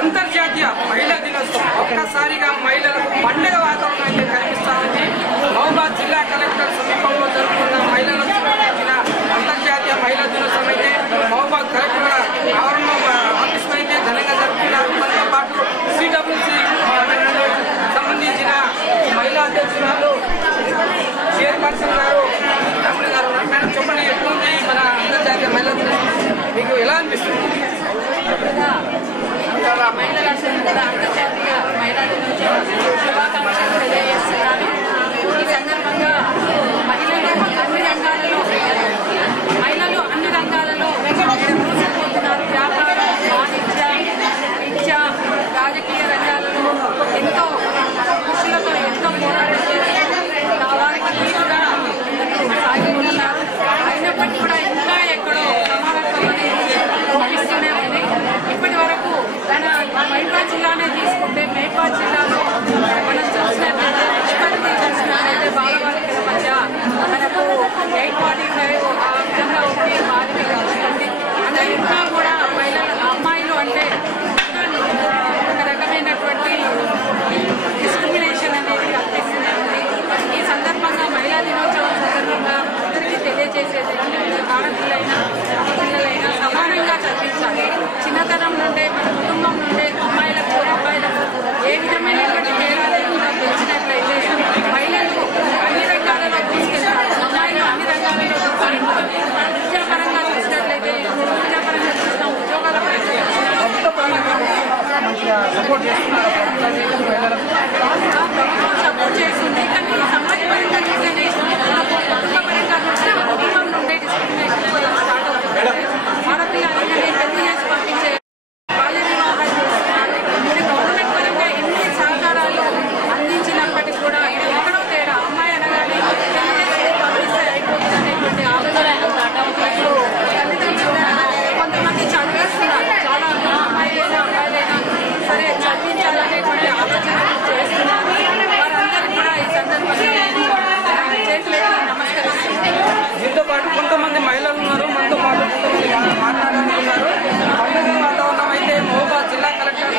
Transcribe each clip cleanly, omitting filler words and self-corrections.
అంతర్జాతీయ మహిళా దినోత్సవం ఒక్కసారిగా మహిళలకు పండుగ వాతావరణం అయితే కనిపిస్తా ఉంది. మహబూబాద్ జిల్లా కలెక్టర్ సమీపంలో జరుగుతున్న మహిళలకు సంబంధించిన అంతర్జాతీయ మహిళా దినోత్సవం అయితే మహబూబాద్ కలెక్టర్ ఆవరణలో ఆఫీసులో అయితే ఘనంగా జరుపుతున్నారు. మనతో పాటు సిడబ్ల్యూసి సంబంధించిన మహిళా అధ్యక్షురాలు చైర్పర్సన్ గారు రమణ గారు. మేడం చెప్పండి, ఎట్లుంది మన అంతర్జాతీయ మహిళా దినోత్సవం, మీకు ఎలా అనిపిస్తుంది? మహిళలందరూ కూడా అంతర్జాతీయ మహిళా దినోత్సవం శుభాకాంక్షలు తెలియజేస్తున్నాను. ఈ సందర్భంగా మహిళలు అన్ని రంగాలలో దూసుకుపోతున్నారు. వ్యాపార, వాణిజ్య, విద్య, రాజకీయ రంగాలలో ఎంతో పురుషులతో ఎంతో పోరాటం చేస్తున్నారు. వారికి తీరుగా సాగిపోతున్నారు. అయినప్పటికీ కూడా ఇంకా ఎక్కడో సమానత్వం అనేది కనిపిస్తూనే ఉంది. ఇప్పటి వరకు మన మహిబాద్ జిల్లానే తీసుకుంటే మహిబాద్ జిల్లాలో మనం చూసినట్లయితే నిష్పత్తి చూసినట్లయితే బాలబాలికల మధ్య మనకు 845 ఆ విధంగా ఉంది. బాలికల నిష్పత్తి అంటే ఇంకా కూడా అమ్మాయిలు అంటే ఒక రకమైనటువంటి డిస్క్రిమినేషన్ అనేది కనిపిస్తూనే ఉంది. ఈ సందర్భంగా మహిళా దినోత్సవం సందర్భంగా అందరికీ తెలియజేసేది ఆడపిల్లైనా పిల్లలైనా సమానంగా చదివించాలి. చిన్నతనం నుండే మన కుటుంబం నుండే అమ్మాయిలకు అబ్బాయిలకు ఏ విధమైనటువంటి తేడా లేకుండా తెలిసినట్లయితే మహిళలు అన్ని రంగాలలో తీసుకెళ్తారు. అమ్మాయిలు అన్ని రంగాలలో తీసుకెళ్తారు. విద్యాపరంగా చూసినట్లయితే విద్యాపరంగా చూసిన ఉద్యోగాల పరంగా ప్రభుత్వం సపోర్ట్ చేస్తుంది. కానీ సమాజపరంగా చూస్తేనే కుటుంబపరంగా చూస్తే కుటుంబం నుండే డిస్క్రిమినేషన్ స్టార్ట్ అవుతుంది. ఆడపిల్లలందరినీ పెళ్లి చేసి పంపించే బాల్య వివాహాలు చేస్తున్నారు. గవర్నమెంట్ పరంగా ఎన్ని సహకారాలు అందించినప్పటికీ కూడా ఇది ఎక్కడో తేడా. అమ్మాయి అనగానే పెళ్లి చేసి పంపిస్తే అయిపోతుందనేటువంటి ఆలోచనలు తల్లిదండ్రులు కొంతమంది చదివేస్తున్నారు. చాలా అమ్మాయిలైనా అబ్బాయిలైనా సరే చదివించాలనేటువంటి ఆలోచనలు చేస్తున్నారు. వారందరికీ కూడా ఈ సందర్భంగా చేతులెత్తి నమస్కరిస్తున్నారు. దీంతో పాటు కొంతమంది మహిళలు ఉన్నారు, మనతో పాటు కొంతమంది మాట్లాడాలనుకున్నారు. పండుగ వాతావరణం అయితే మహబూబాద్ జిల్లా కలెక్టర్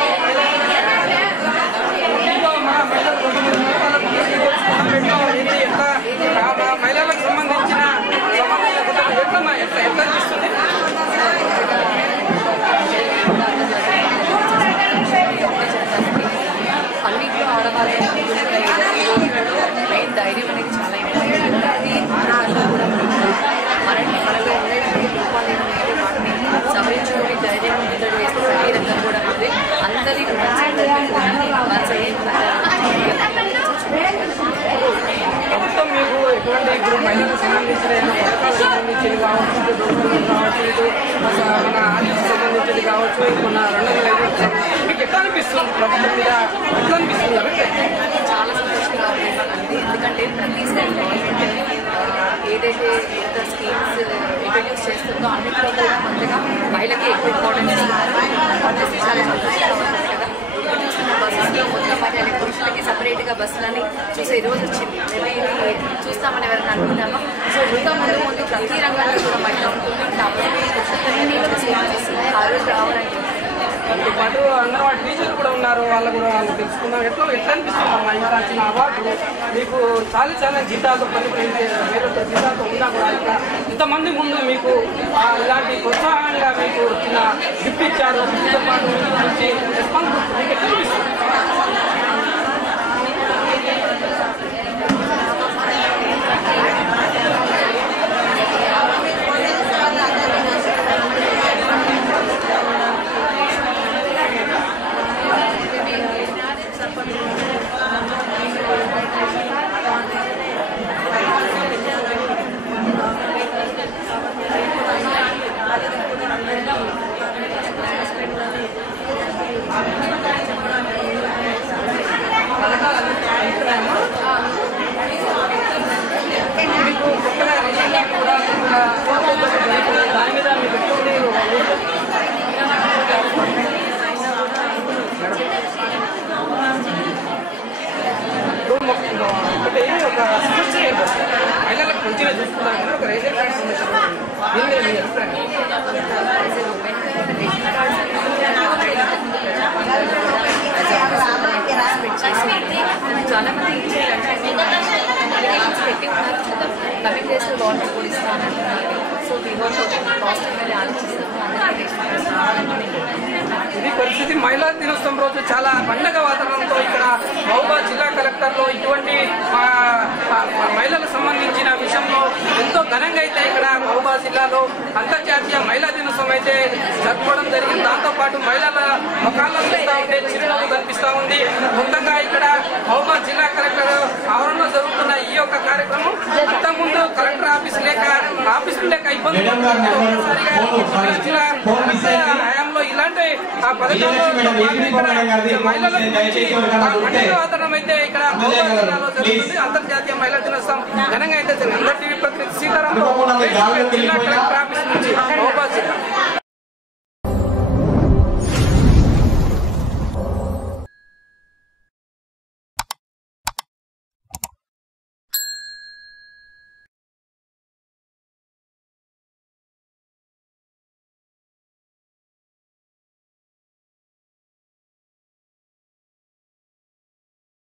మహిళలకు సంబంధించిన ఎట్లా ఇస్తుంది? అన్నింటిలో ఆడవాళ్ళని మెయిన్ ధైర్యం అనేది చాలా ఇంపార్టెంట్. అది ఆడవాళ్ళు కూడా మనలో ఉండేటువంటి రూపాలు వాటిని సవరించుకుని ధైర్యం ముందడు వేస్తే ప్రతి రంగం కూడా ఉంది. అందరి ప్రభుత్వం మీకు ఎటువంటి ఇప్పుడు మహిళలకు సంబంధించిన సంబంధించింది కావచ్చు, మన ఆర్థిక సంబంధించింది కావచ్చు, మన 2005 మీకు ఎట్లా అనిపిస్తుంది? ప్రభుత్వం మీద ఎట్లా అనిపిస్తుంది? చాలా సంతోషంగా ఉంది. ఎందుకంటే ప్రతి స్టేట్ గవర్నమెంట్ ఏదైతే కొత్త స్కీమ్స్ ఇంట్రడ్యూస్ చేస్తుందో అన్నింటిలో కూడా కొత్తగా మహిళకి ఎక్కువ ఇంపార్టెన్స్ ఇస్తున్నారు. చాలా సంతోషంగా ఉంటుంది కదా. బస్సులో మొత్తం మహిళలు పురుషులకి సపరేట్గా బస్సులని చూసే రోజు వచ్చింది. ఇది చూస్తామని ఎవరైనా అనుకున్నామా? సో ఇంకా ముందు ప్రతి రంగంలో కూడా మహిళ ఉంటుంది. కాబట్టి పురుషులతో ఆ రోజు రావడానికి దాంతో పాటు అంగన్వాడీ టీచర్లు కూడా ఉన్నారు. వాళ్ళు కూడా తెలుసుకున్నాం. ఎట్లా అనిపిస్తుంది ఇంకా వచ్చిన అవార్డు మీకు? చాలా జీతాలతో వేరే జీతాలతో ఉన్నా కూడా ఇంకా ఇంతమంది ముందు మీకు ఇలాంటి ప్రోత్సాహంగా మీకు వచ్చిన గిఫ్ట్ ఇచ్చారు. దీంతో పాటు మంచి రెస్పాన్స్ మీకు ఎట్లా అనిపిస్తుంది? దాని మీద మీకు ఒకటి ఒక మహిళలకు మంచిగా చూసుకున్నాను ఒక రేషన్ కార్డు సమస్య దీని మీద మీ అభిప్రాయం? చాలా మంది ఏం చేయాలంటే అప్లికేషన్స్ పెట్టి ఉన్నారు, చూద్దాం కమింగ్ డేస్లో గవర్నమెంట్ కూడా ఇస్తా అని అంటున్నారు. సో కాస్ట్ అనేది ఆలోచిస్తాము. ఇది పరిస్థితి. మహిళా దినోత్సవం రోజు చాలా పండగ వాతావరణంతో ఇక్కడ మహబూబాబాద్ జిల్లా కలెక్టర్లో ఇటువంటి మహిళలకు సంబంధించిన విషయంలో ఎంతో ఘనంగా అయితే ఇక్కడ మహబూబాబాద్ జిల్లాలో అంతర్జాతీయ మహిళా దినోత్సవం అయితే జరుపుకోవడం జరిగింది. దాంతోపాటు మహిళల ముఖాల్లో చూస్తూ ఉంటే చిరునవ్వు కనిపిస్తూ ఉంది. మొత్తంగా ఇక్కడ మహబూబాబాద్ జిల్లా కలెక్టర్ ఆవరణలో జరుగుతున్న ఈ యొక్క కార్యక్రమం అంతకుముందు కలెక్టర్ ఆఫీసు లేక ఇబ్బంది జిల్లా హయాంలో ఇలాంటి పథకాలు మహిళల పండుగ వాతావరణం అయితే ఇక్కడ మహబూబాబాద్ జిల్లాలో జరుగుతుంది. అంతర్జాతీయ మహిళా దినోత్సవం ఘనంగా అయితే జరిగింది. టీవీ ప్రతినిధి సీతారాం జిల్లా కలెక్టర్ ఆఫీస్ నుంచి మహబూబాబాద్ జిల్లా.